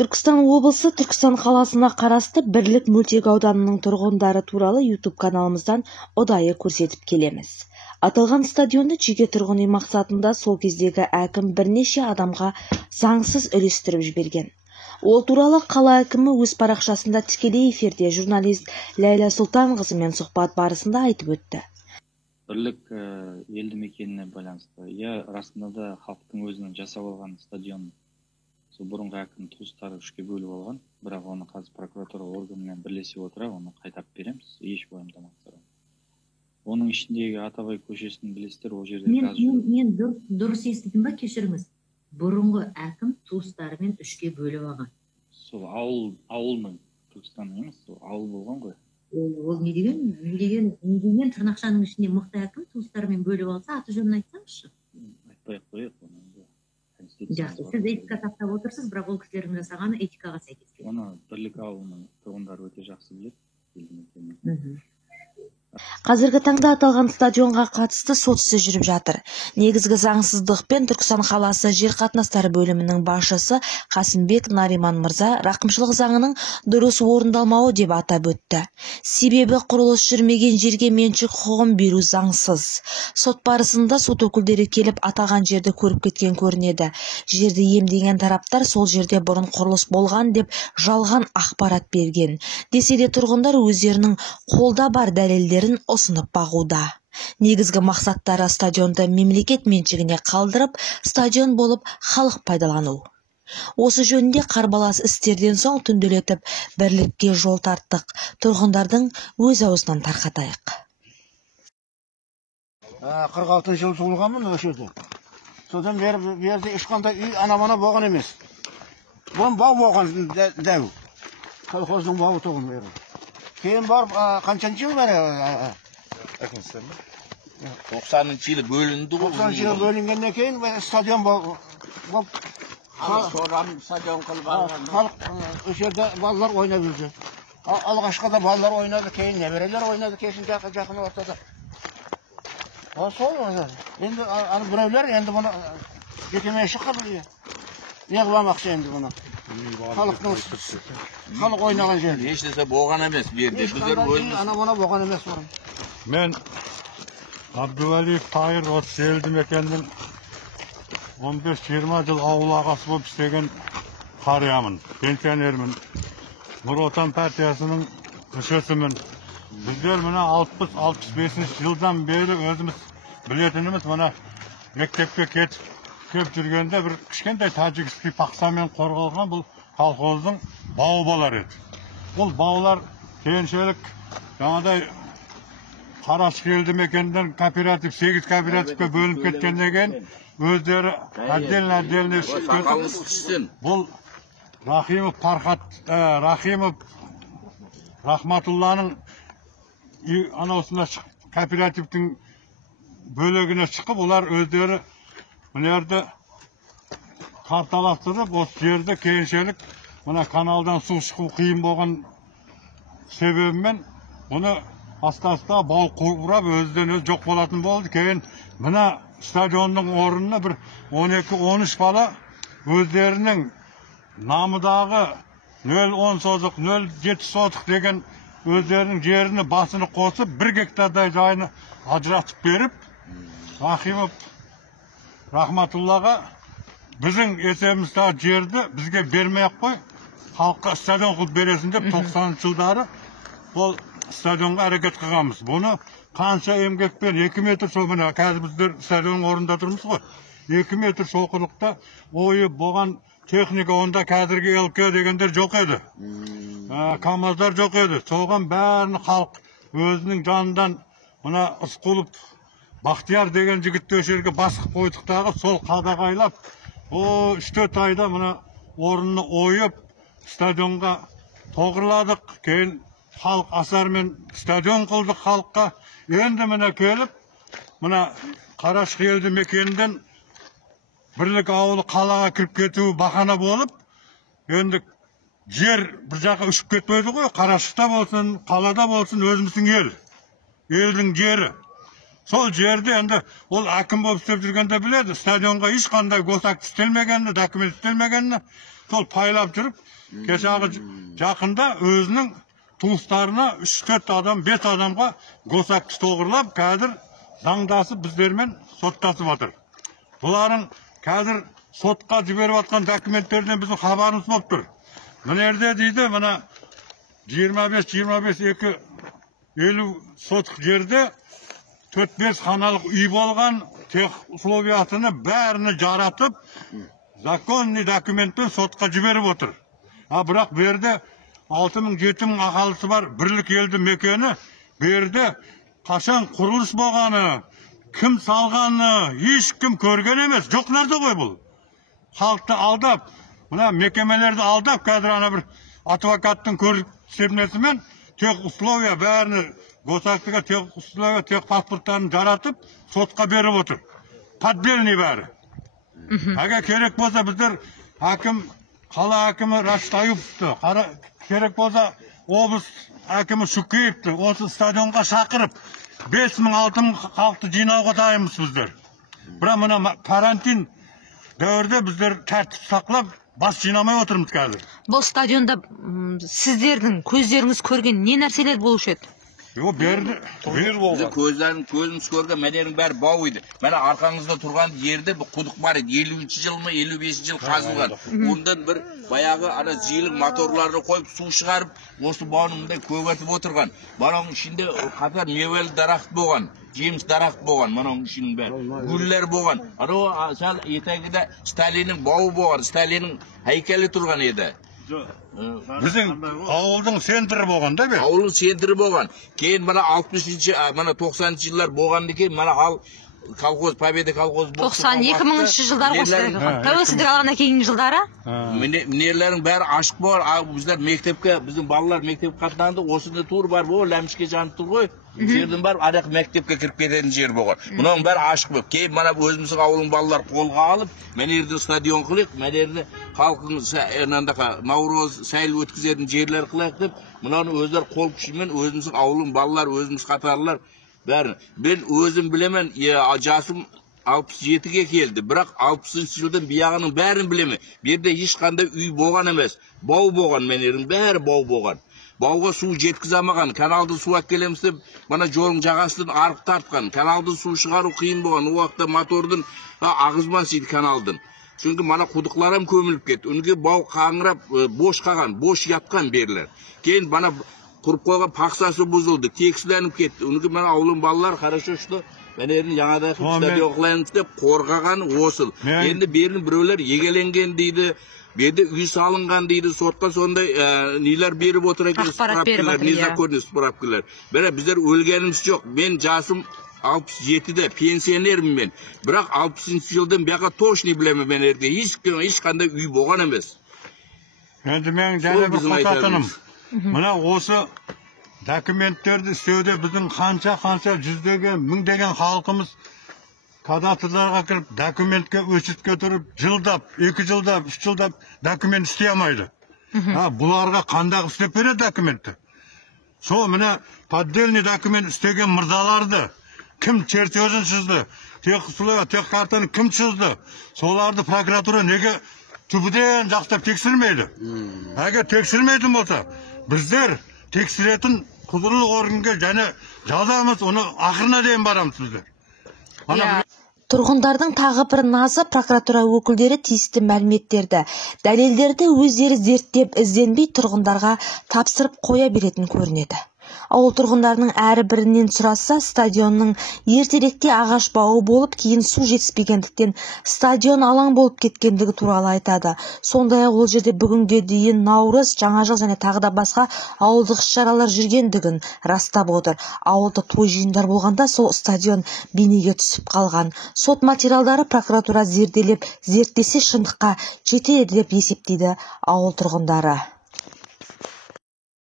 Түркістан облысы Түркістан қаласына қарасты Бірлік мөлтек ауданының тұрғындары туралы YouTube каналымыздан ұдайы көрсетіп келеміз. Аталған стадионды жеке тұрғын үй мақсатында сол кездегі әкім бірнеше адамға заңсыз үлестіріп жіберген. Ол туралы қала әкімі өз парақшасында тікелей эфирде журналист Ләйла Сұлтанқызымен сұхбат барысында айтып өтті. Бірлік елді мекеніне байланысты. Расында да халықтың өзінің жасап алған стадион бұрынғы әкім туыстары үшке бөліп алған, бірақ оны қазір прокуратура органымен бірлесе отыра, оны қайтарып береміз, еш уайымдамаңыздар. Оның ішіндегі Атабай көшесін білесіздер, ол жерде газ жүреді. Мен дұрыс естідім ба, кешіріңіз. Бұрынғы әкім туыстарымен үшке бөліп алған. Сол ауылның, Түркістан емес, сол ауыл болған ғой. Ол не деген тырнақшаның ішінде мықты әкім туыстарымен бөліп алса, аты жөнін айтсаңызшы. Айтпай-ақ қояйық оны. Жақсы, сіз этика сақтап отырсыз, бірақ ол кісілердің жасағаны этикаға сәйкес келеді. Оны Бірлік ауылының тұрғындары өте жақсы біледі. Қазіргі таңда аталған стадионға қатысты сот ісі жүріп жатыр. Негізгі заңсыздықпен Түркістан қаласы жер қатынастары бөлімінің басшысы Қасымбек Нариман мырза рақымшылық заңының дұрыс орындалмауы деп атап өтті. Себебі құрылыс жүрмеген жерге меншік құқығын беру заңсыз. Сот барысында сот өкілдері келіп аталған жерді көріп кеткен көрінеді. Жерді иемдеген тараптар сол жерде бұрын құрылыс болған деп жалған ақпарат берген. Десе де тұрғындар өздерінің қолда бар дәлелдерін ұсынып бағуда. Негізгі мақсаттары стадионды мемлекет меншігіне қалдырып, стадион болып халық пайдалану. Осы жөнінде қарбалас істерден соң түнделетіп Бірлікке жол тарттық. Тұрғындардың өз аузынан тарқатайық. 46 жыл туылғанмын осы жерде. Содан берді ешқандай үй ана-мана болған емес. Бұның бау болған дәу. Колхоздың бауы тоғын бері. Кейін барып, қаншаншы жыл бәрі? 90-шы жылы бөлінді ғой. 90-шы жылы бөлінгеннен кейін стадион болып, стадион қылып алған. халық осы жерде балалар ойнап жүрді. Алғашқыда балалар ойнады, кейін немерелер ойнады, кейін жақын ортада. Сол енді біреулер енді бұны жекеменшік қылып не қыламақшы енді бұны. Халық ойнаған жер. Ештесе болған емес берді. Ана-мана болған емес бұрын. Мен Абдуалиев Тайыр осы елді мекеннің 15-20 жыл ауыл ағасы болып істеген қариямын, пенсионермін. Нұр Отан партиясының мүшесімін. Біздер мына 60-65 жылдан бері өзіміз білетініміз мына мектепке кетіп жүргенде бір кішкентай тәжікский пақсамен қорғалған бұл колхоздың бауы болар еді. Бұл баулар кейіншелік жаңадай Қарашық елді мекеннен кооператив 8 кооперативке бөлініп кеткеннен кейін өздері отдельно Қақалысқышсын. бұл Рахимов Рахматулланың анаусында кооперативтің бөлігіне шығып, олар өздері мұнерді карталастырып, осы жерді кейіншелік мұна каналдан су шығу қиын болған себебімен мұны аста-аста бау құрап өзден өз жоқ болатын болды. Кейін мұна стадионның орнына бір 12-13 бала өздерінің намыдағы 0,10 сотық, 0,7 сотық деген өздерінің жеріні басыны қосып, 1 гектардай жайыны ажыратып беріп, Рахимов Рахматуллаға біздің есебіміздегі жерді бізге бермей-ақ қой, халыққа стадион қылып бересін деп 90 жылдары бұл стадионға әрекет қылғанбыз. Бұны қанша емгекпен 2 метр соғына, қазір біздер стадион орында тұрмыз ғой, 2 метр соқырлықта ойы болған техника онда қазіргі ЛК дегендер жоқ еді. КамАЗдар жоқ еді. Соған бәрін халық өзінің жанынан мұна Ысқұлов Бақтияр деген жігітті өшерге басқып қойдықтағы сол қадағайлап, 3-4 айда мұна орнына ойып, стадионға тоғырладық. Кейін халық асармен стадион қылдық халыққа. Енді мұна келіп, мұна Қарашық елді мекенінден Бірлік ауылы қалаға кіріп кетуі бақана болып, енді жер бір жаққа үшіп кетпейді ғой, Қарашықта болсын, қалада болсын, өзіміздің ел. Елдің жері. Сол жерде енді ол әкім болып істеп жүргенде біледі, стадионға ешқандай госакт істелмегенін, документ істелмегенін, сол пайлап жүріп, кешегі жақында өзінің туыстарына 3-4 адам, 5 адамға госакт тоғырлап, қазір заңдасып біздермен соттасып жатыр. Бұларың қазір сотқа жіберіп жатқан документтерден біздің хабарымыз болып тұр. Мына жерде дейді, мына 25-25-2-50 сотық жерде 4-5 ханалық үй болған, тех условиятыны бәріні жаратып, законный документпен сотқа жіберіп отыр. Бірақ берді 6000-7000 ақалысы бар бірлік елді мекені, берді қашан құрылыс болғаны, кім салғаны, ешкім көрген емес, жоқ нәрсе ғой бұл. Халықты алдап, мына мекемелерді алдап, қазір ана бір адвокаттың көрсетмесімен тех условия бәріні госактыға тех условия, тех паспорттарын жаратып, сотқа беріп отыр. Подбельный бәрі. Әге керек болса біздер қала әкімі Рашид Аюповты, керек болса облыс әкімі Шүкеевті осы стадионға шақырып 5000-6000 халықты жинауға дайынбыз біздер. Бірақ мына карантин дәуірде біздер тәртіп сақлап бас жинамай отырмыз қазір. Бұл стадионда сіздердің көздеріңіз көрген не нәрселер болушы еді? Берді. Көзіміз көрген мәнерің бәрі бау еді. Мәне арқаңызда тұрған жерде бір құдық бар еді. 50-ші жыл ма, 55-ші жыл қазылған. Ондан бір баяғы ана зилік моторларды қойып су шығарып, осы бауының мұндай көгетіп отырған. Бұның ішінде қатар мевелі дарақт болған, жеміс дарақт болған, мұның ішінің бәрі. Гүллер болған. Сәл етегіде Сталиннің бауы болған, Сталиннің әйкелі тұрған еді. Біздің ауылдың центрі болған да бе? Ауылдың центрі болған. Кейін мына 60-ші, мына 90-ші жылдар болғанды кейін мына колхоз, Победа колхоз 92-мыңшы жылдар қосылды. Тәуелсіздік алғаннан кейінгі жылдары? Мінерлердің бәрі ашық бар. Біздер мектепке, біздің балалар мектепке қатынанды, осында тур бар бол, ләмішке жанып тұр ғой. Жердің бар, аяқ мектепке кіріп кететін жер болған. Мұның бәрі ашық болып. Кейін мына өзіміздің ауылың балалар қолға алып, мәнерді стадион қылық, мәнерді халқың Наурыз сәйл өткізетін жерлер қылық деп, мұнаны өздер қол күшімен өзіміздің ауылың балалар, өзіміз қатарлар бәрін. Мен өзім білемен, жасым 67-ге келді, бірақ 60-шы жылдың бияғының бәрін білеме. Берде ешқандай үй болған емес. Бау болған, мәнердің бәрі бау болған. Бауға су жеткізамаған, каналды су әкелеміз деп, мана жолың жағасынан арық тартқан. Каналды су шығару қиын болған, о уақытта мотордың ағызман сейді каналдың. Çünkü mana құдықларым көміліп кетті. Үнге бау қаңырап, бош қаған, бош ятқан берлер. Кейін бана құрып қойған пақсасы бұзылды, тексіленіп кетті. Үнге мана ауылың балалар, хорошо, что мәнерін жаңадай стадион қылайымыз деп қорғаған осыл. Енді берін біреулер егеленген дейді, берді үй салынған дейді, сотқа сондай нелер беріп отыр екен, справкілер, незаконный справкілер. Бәрі біздер өлгеніміз жоқ. Мен жасым 67-де пенсионермін мен. Бірақ 60-шы жылдың бияқа точный білемін мен ерде. Ешқандай үй болған емес. Енді мен және бір қосатыным. Мына осы документтерді істеуде біздің қанша жүздеген, мыңдеген халқымыз кадастрларға кіріп, документке өшітке тұрып, жылдап, 2 жылдап, 3 жылдап документ істей алмайды. Бұларға қандақ істеп береді документті. Сол мына поддельный документ істеген мырзаларды кім чертежін шызды, тех картаны кім шызды, соларды прокуратура неге түбіден жақтап тексірмейді. Әгер тексірмейтін болса, біздер тексіретін құзырлы органға және жазамыз, оны ақырына дейін барамыз біздер. Тұрғындардың тағы бір назы прокуратура өкілдері тиісті мәліметтерді, дәлелдерді өздері зерттеп ізденбей тұрғындарға тапсырып қоя беретін көрінеді. Ауыл тұрғындарының әрі бірінен сұраса, стадионның ертеректе ағаш бауы болып, кейін су жетіспегендіктен стадион алаң болып кеткендігі туралы айтады. Сондай-ақ ол жерде бүгінге дейін Наурыз, жаңа жыл және тағы да басқа ауылдық іс-шаралар жүргендігін растап отыр. Ауылда той жиындар болғанда сол стадион бейнеге түсіп қалған. Сот материалдары прокуратура зерттесе шындыққа жетеді деп есептейді ауыл тұрғындары.